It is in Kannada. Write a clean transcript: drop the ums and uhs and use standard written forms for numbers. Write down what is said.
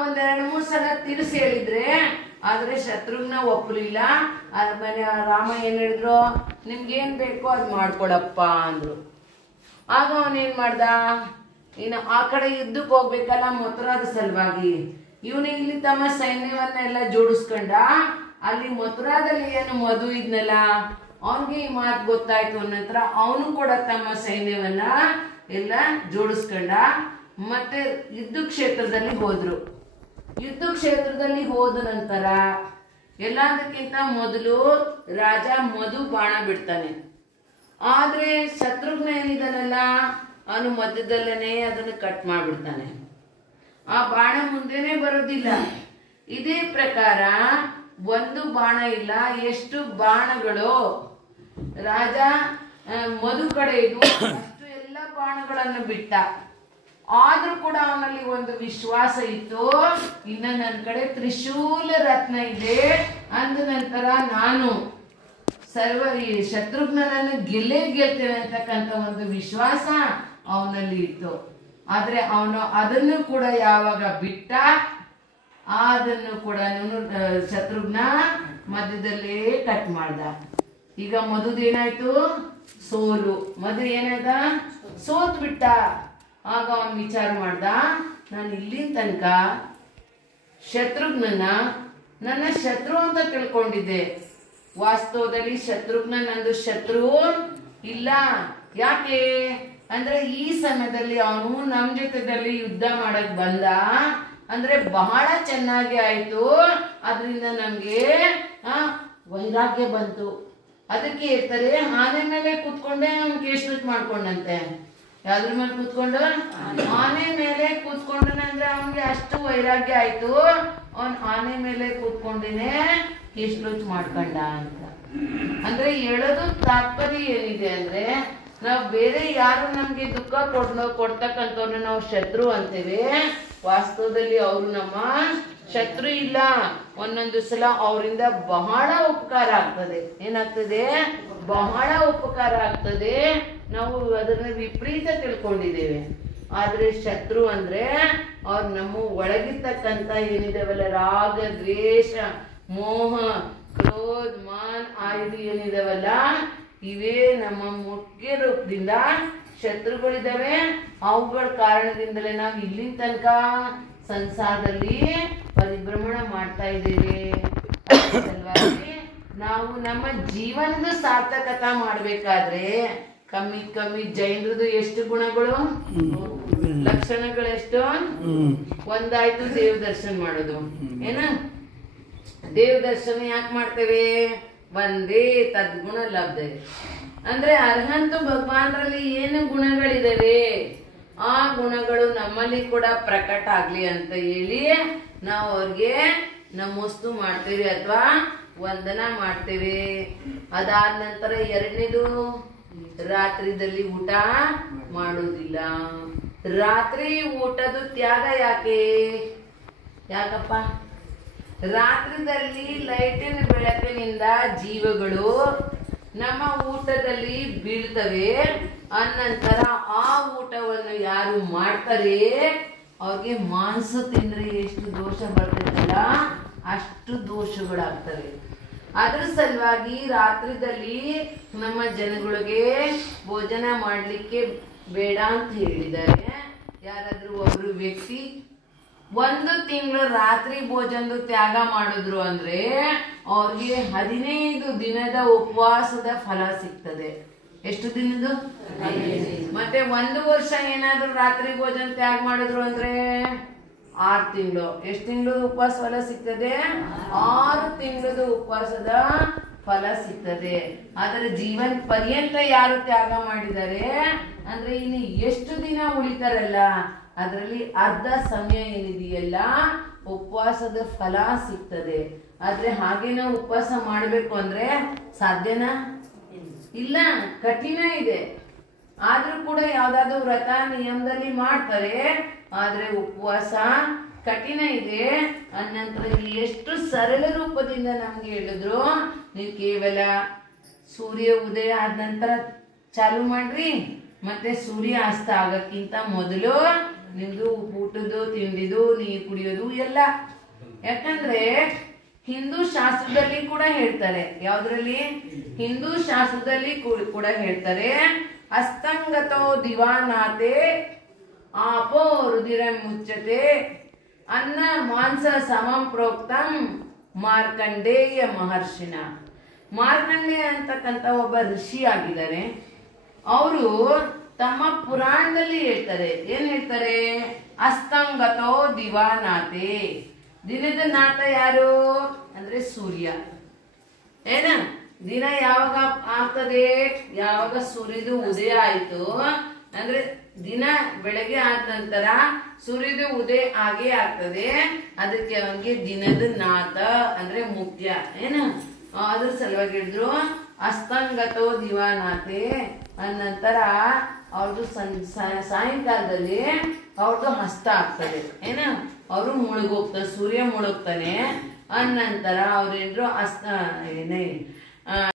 ಒಂದೆರಡು ಮೂರು ಸಲ ತಿರ್ಸಿ ಹೇಳಿದ್ರೆ, ಆದ್ರೆ ಶತ್ರುಘ್ನ ಒಪ್ಪಲಿಲ್ಲ. ಆಮೇಲೆ ರಾಮ ಏನ್ ಹೇಳಿದ್ರು, ನಿಮ್ಗೇನ್ ಬೇಕೋ ಅದ್ ಮಾಡ್ಕೊಡಪ್ಪ ಅಂದ್ರು. ಆಗ ಅವನೇನ್ ಮಾಡ್ದ, ಇನ್ನು ಆ ಕಡೆ ಯುದ್ಧಕ್ಕೆ ಹೋಗ್ಬೇಕಲ್ಲ ಮಥುರಾದ ಸಲುವಾಗಿ, ಇವನು ಇಲ್ಲಿ ತಮ್ಮ ಸೈನ್ಯವನ್ನೆಲ್ಲ ಜೋಡಿಸ್ಕೊಂಡ. ಅಲ್ಲಿ ಮಥುರಾದಲ್ಲಿ ಏನು ಮಧು ಇದ್ನಲ್ಲ, ಅವನ್ಗೆ ಈ ಮಾತು ಗೊತ್ತಾಯ್ತು. ನಂತರ ಅವನು ಕೂಡ ತಮ್ಮ ಸೈನ್ಯವನ್ನ ಎಲ್ಲ ಜೋಡಿಸ್ಕೊಂಡ. ಮತ್ತೆ ಯುದ್ಧ ಕ್ಷೇತ್ರದಲ್ಲಿ ಹೋದ್ರು. ಯುದ್ಧ ಕ್ಷೇತ್ರದಲ್ಲಿ ಹೋದ ನಂತರ ಎಲ್ಲದಕ್ಕಿಂತ ಮೊದಲು ರಾಜ ಮಧು ಬಾಣ ಬಿಡ್ತಾನೆ. ಆದ್ರೆ ಶತ್ರುಘ್ನ ಏನಿದಾನಲ್ಲ, ಅವನು ಮಧ್ಯದಲ್ಲೇನೆ ಅದನ್ನು ಕಟ್ ಮಾಡ್ಬಿಡ್ತಾನೆ. ಆ ಬಾಣ ಮುಂದೆನೆ ಬರೋದಿಲ್ಲ. ಇದೇ ಪ್ರಕಾರ ಒಂದು ಬಾಣ ಇಲ್ಲ, ಎಷ್ಟು ಬಾಣಗಳು ರಾಜ ಮಧು ಕಡೆ ಇದು ಅಷ್ಟು ಎಲ್ಲ ಬಾಣಗಳನ್ನು ಬಿಟ್ಟ. ಆದ್ರೂ ಕೂಡ ಅವನಲ್ಲಿ ಒಂದು ವಿಶ್ವಾಸ ಇತ್ತು, ಇನ್ನ ನನ್ನ ಕಡೆ ತ್ರಿಶೂಲ ರತ್ನ ಇದೆ, ಅಂದ ನಂತರ ನಾನು ಈ ಶತ್ರುಘ್ನನನ್ನು ಗೆಲ್ತೇನೆ ಅಂತಕ್ಕಂಥ ಒಂದು ವಿಶ್ವಾಸ ಅವನಲ್ಲಿ ಇತ್ತು. ಆದ್ರೆ ಅವನು ಅದನ್ನು ಕೂಡ ಯಾವಾಗ ಬಿಟ್ಟ, ಅದನ್ನು ಕೂಡ ಶತ್ರುಘ್ನ ಮಧ್ಯದಲ್ಲೇ ಕಟ್ ಮಾಡ್ದ. ಈಗ ಮಧುದೇನಾಯ್ತು, ಸೋಲು. ಮಧು ಏನಾಯ್ತ, ಸೋತ್ ಬಿಟ್ಟ. ಆಗ ಅವನು ವಿಚಾರ ಮಾಡ್ದ, ನಾನು ಇಲ್ಲಿನ ತನಕ ಶತ್ರುಘ್ನನ ನನ್ನ ಶತ್ರು ಅಂತ ತಿಳ್ಕೊಂಡಿದ್ದೆ. ವಾಸ್ತವದಲ್ಲಿ ಶತ್ರುಘ್ನ ನಂದು ಶತ್ರು ಇಲ್ಲ. ಯಾಕೆ ಅಂದ್ರೆ ಈ ಸಮಯದಲ್ಲಿ ಅವನು ನಮ್ ಜೊತೆದಲ್ಲಿ ಯುದ್ಧ ಮಾಡಕ್ ಬಂದ ಅಂದ್ರೆ ಬಹಳ ಚೆನ್ನಾಗಿ ಆಯ್ತು. ಅದರಿಂದ ನಮ್ಗೆ ವೈರಾಗ್ಯ ಬಂತು. ಅದಕ್ಕೆ ಇರ್ತಾರೆ, ಆನೆ ಮೇಲೆ ಕೂತ್ಕೊಂಡೆ ಅವ್ನು ಕೇಶೃತ್ ಮಾಡ್ಕೊಂಡಂತೆ. ಯಾವ್ದ್ರ ಮೇಲೆ ಕೂತ್ಕೊಂಡು, ಆನೆ ಮೇಲೆ ಕೂತ್ಕೊಂಡನೆ ಅಂದ್ರೆ ಅವನ್ಗೆ ಅಷ್ಟು ವೈರಾಗ್ಯ ಆಯ್ತು. ಅವನ್ ಆನೆ ಮೇಲೆ ಕೂತ್ಕೊಂಡಿನೇ ಕೇಶೃತ್ ಮಾಡ್ಕೊಂಡ ಅಂತ. ಅಂದ್ರೆ ಹೇಳೋದು ತಾತ್ಪರ್ಯ ಏನಿದೆ ಅಂದ್ರೆ, ನಾವು ಬೇರೆ ಯಾರು ನಮ್ಗೆ ದುಃಖ ಕೊಡ್ತಕ್ಕಂಥವ್ರನ್ನ ನಾವು ಶತ್ರು ಅಂತೇವೆ. ವಾಸ್ತವದಲ್ಲಿ ಅವರು ನಮ್ಮ ಶತ್ರು ಇಲ್ಲ. ಒಂದೊಂದು ಸಲ ಅವರಿಂದ ಬಹಳ ಉಪಕಾರ ಆಗ್ತದೆ. ಏನಾಗ್ತದೆ, ಬಹಳ ಉಪಕಾರ ಆಗ್ತದೆ. ನಾವು ಅದನ್ನ ವಿಪರೀತ ತಿಳ್ಕೊಂಡಿದ್ದೇವೆ. ಆದ್ರೆ ಶತ್ರು ಅಂದ್ರೆ ಅವ್ರು ನಮ್ಮ ಒಳಗಿರ್ತಕ್ಕಂಥ ಏನಿದಾವಲ್ಲ, ರಾಗ, ದ್ವೇಷ, ಮೋಹ, ಕ್ರೋಧ, ಮಾನ್ ಆಯುಧ ಏನಿದಾವಲ್ಲ, ಇವೇ ನಮ್ಮ ಮುಖ್ಯ ರೂಪದಿಂದ ಶತ್ರುಗಳಿದಾವೆ. ಅವುಗಳ ಕಾರಣದಿಂದಲೇ ನಾವು ಇಲ್ಲಿನ ತನಕ ಸಂಸಾರದಲ್ಲಿ ಪರಿಭ್ರಮಣ ಮಾಡ್ತಾ ಇದ್ದೇವೆ. ಸಲುವಾಗಿ ನಾವು ನಮ್ಮ ಜೀವನದ ಸಾರ್ಥಕತೆ ಮಾಡ್ಬೇಕಾದ್ರೆ ಕಮ್ಮಿ ಜೈನರದು ಎಷ್ಟು ಗುಣಗಳು, ಲಕ್ಷಣಗಳು ಎಷ್ಟು? ಒಂದಾಯ್ತು ದೇವ ದರ್ಶನ ಮಾಡೋದು. ಏನ ದೇವ ದರ್ಶನ ಯಾಕೆ ಮಾಡ್ತೇವೆ? ಒಂದೇ ತದ್ಗುಣ ಲಬ್ಧ. ಅಂದ್ರೆ ಅರ್ಹಂತು ಭಗವಾನರಲ್ಲಿ ಏನು ಗುಣಗಳಿದಾವೆ, ಆ ಗುಣಗಳು ನಮ್ಮಲ್ಲಿ ಕೂಡ ಪ್ರಕಟ ಆಗ್ಲಿ ಅಂತ ಹೇಳಿ ನಾವು ಅವ್ರಿಗೆ ನಮಸ್ತು ಮಾಡ್ತೇವೆ ಅಥವಾ ವಂದನಾ ಮಾಡ್ತೇವೆ. ಅದಾದ ನಂತರ ಎರಡನೇದು, ರಾತ್ರಿದಲ್ಲಿ ಊಟ ಮಾಡೋದಿಲ್ಲ. ರಾತ್ರಿ ಊಟದ ತ್ಯಾಗ ಯಾಕಪ್ಪ? ರಾತ್ರಿದಲ್ಲಿ ಲೈಟಿನ ಬೆಳಕಿನಿಂದ ಜೀವಗಳು ನಮ್ಮ ಊಟದಲ್ಲಿ ಬೀಳ್ತವೆ. ಅನಂತರ ಆ ಊಟವನ್ನು ಯಾರು ಮಾಡ್ತಾರೆ ಅವ್ರಿಗೆ ಮಾಂಸ ತಿಂದ್ರೆ ಎಷ್ಟು ದೋಷ ಬರ್ತೈತಲ್ಲ ಅಷ್ಟು ದೋಷಗಳಾಗ್ತವೆ. ಅದ್ರ ಸಲುವಾಗಿ ರಾತ್ರಿದಲ್ಲಿ ನಮ್ಮ ಜನಗಳಿಗೆ ಭೋಜನ ಮಾಡ್ಲಿಕ್ಕೆ ಬೇಡ ಅಂತ ಹೇಳಿದ್ದಾರೆ. ಯಾರಾದ್ರೂ ಒಬ್ರು ವ್ಯಕ್ತಿ 1 ತಿಂಗಳು ರಾತ್ರಿ ಭೋಜನದ ತ್ಯಾಗ ಮಾಡಿದ್ರು ಅಂದ್ರೆ ಅವ್ರಿಗೆ 15 ದಿನದ ಉಪವಾಸದ ಫಲ ಸಿಗ್ತದೆ. ಎಷ್ಟು ದಿನದ್ದು? ಮತ್ತೆ 1 ವರ್ಷ ಏನಾದ್ರೂ ರಾತ್ರಿ ಭೋಜನ ತ್ಯಾಗ ಮಾಡಿದ್ರು ಅಂದ್ರೆ 6 ತಿಂಗಳು. ಎಷ್ಟು ತಿಂಗಳು ಉಪವಾಸ ಫಲ ಸಿಗ್ತದೆ? 6 ತಿಂಗಳದ ಉಪವಾಸದ ಫಲ ಸಿಗ್ತದೆ. ಆದರೆ ಜೀವನ ಪರ್ಯಂತ ಯಾರು ತ್ಯಾಗ ಮಾಡಿದ್ದಾರೆ ಅಂದ್ರೆ ಇನ್ನು ಎಷ್ಟು ದಿನ ಉಳಿತಾರಲ್ಲ ಅದರಲ್ಲಿ ಅರ್ಧ ಸಮಯ ಏನಿದೆಯಲ್ಲ ಉಪವಾಸದ ಫಲ ಸಿಗ್ತದೆ. ಆದ್ರೆ ಹಾಗೆ ನಾವು ಉಪವಾಸ ಮಾಡಬೇಕು ಅಂದ್ರೆ ಸಾಧ್ಯನಾ? ಇಲ್ಲ, ಕಠಿಣ ಇದೆ. ಆದ್ರೂ ಕೂಡ ಯಾವ್ದಾದ್ರು ವ್ರತ ನಿಯಮದಲ್ಲಿ ಮಾಡ್ತಾರೆ. ಆದ್ರೆ ಉಪವಾಸ ಕಠಿಣ ಇದೆ. ಅನಂತರ ಎಷ್ಟು ಸರಳ ರೂಪದಿಂದ ನಮ್ಗೆ ಹೇಳಿದ್ರು, ನೀವು ಕೇವಲ ಸೂರ್ಯ ಉದಯ ಆದ ನಂತರ ಚಾಲು ಮಾಡ್ರಿ, ಮತ್ತೆ ಸೂರ್ಯ ಅಸ್ತ ಆಗಕ್ಕಿಂತ ಮೊದಲು ನಿಮ್ದು ಊಟದ್ದು ತಿಂಡಿದು ನೀರು ಕುಡಿಯೋದು ಎಲ್ಲ. ಯಾಕಂದ್ರೆ ಹಿಂದೂ ಶಾಸ್ತ್ರದಲ್ಲಿ ಕೂಡ ಹೇಳ್ತಾರೆ, ಯಾವ್ದ್ರಲ್ಲಿ? ಹಿಂದೂ ಶಾಸ್ತ್ರದಲ್ಲಿ ಕೂಡ ಹೇಳ್ತಾರೆ, ಅಸ್ತಂಗತೋ ದಿವಾನಾತೆ ಆಪೋ ರುದಿರ ಮುಚ್ಚತೆ ಅನ್ನ ಮಾಂಸ ಸಮಂ ಪ್ರೋಕ್ತಂ ಮಾರ್ಕಂಡೇಯ ಮಹರ್ಷಿನ. ಮಾರ್ಕಂಡೇಯ ಅಂತಕ್ಕಂಥ ಒಬ್ಬ ಋಷಿ ಆಗಿದ್ದಾರೆ. ಅವರು ತಮ್ಮ ಪುರಾಣದಲ್ಲಿ ಹೇಳ್ತಾರೆ, ಏನ್ ಹೇಳ್ತಾರೆ? ಅಸ್ತಂಗತೋ ದಿವಾನಾತೆ. ದಿನದ ನಾಥ ಯಾರು ಅಂದ್ರೆ ಸೂರ್ಯ. ಏನ ದಿನ ಯಾವಾಗ ಆಗ್ತದೆ? ಯಾವಾಗ ಸೂರ್ಯದು ಉದಯ ಆಯ್ತು ಅಂದ್ರೆ ದಿನ ಬೆಳಗ್ಗೆ ಆದ ನಂತರ ಸೂರ್ಯದ ಉದಯ ಆಗೇ ಆಗ್ತದೆ. ಅದಕ್ಕೆ ಅವನಿಗೆ ದಿನದ ನಾಥ ಅಂದ್ರೆ ಮುಖ್ಯ. ಏನು ಅದ್ರ ಸಲುವಾಗಿ ಹೇಳಿದ್ರು ಅಸ್ತಂಗತೋ ದಿವಾನಾಥೆ. ನಂತರ ಅವ್ರದ್ದು ಸಾಯಂಕಾಲದಲ್ಲಿ ಅವ್ರದ್ದು ಹಸ್ತ ಆಗ್ತದೆ. ಏನ ಅವರು ಮುಳುಗೋಗ್ತಾರೆ, ಸೂರ್ಯ ಮುಳುಗ್ತಾನೆ. ನಂತರ ಅವ್ರೇನ್ರು ಏನೇ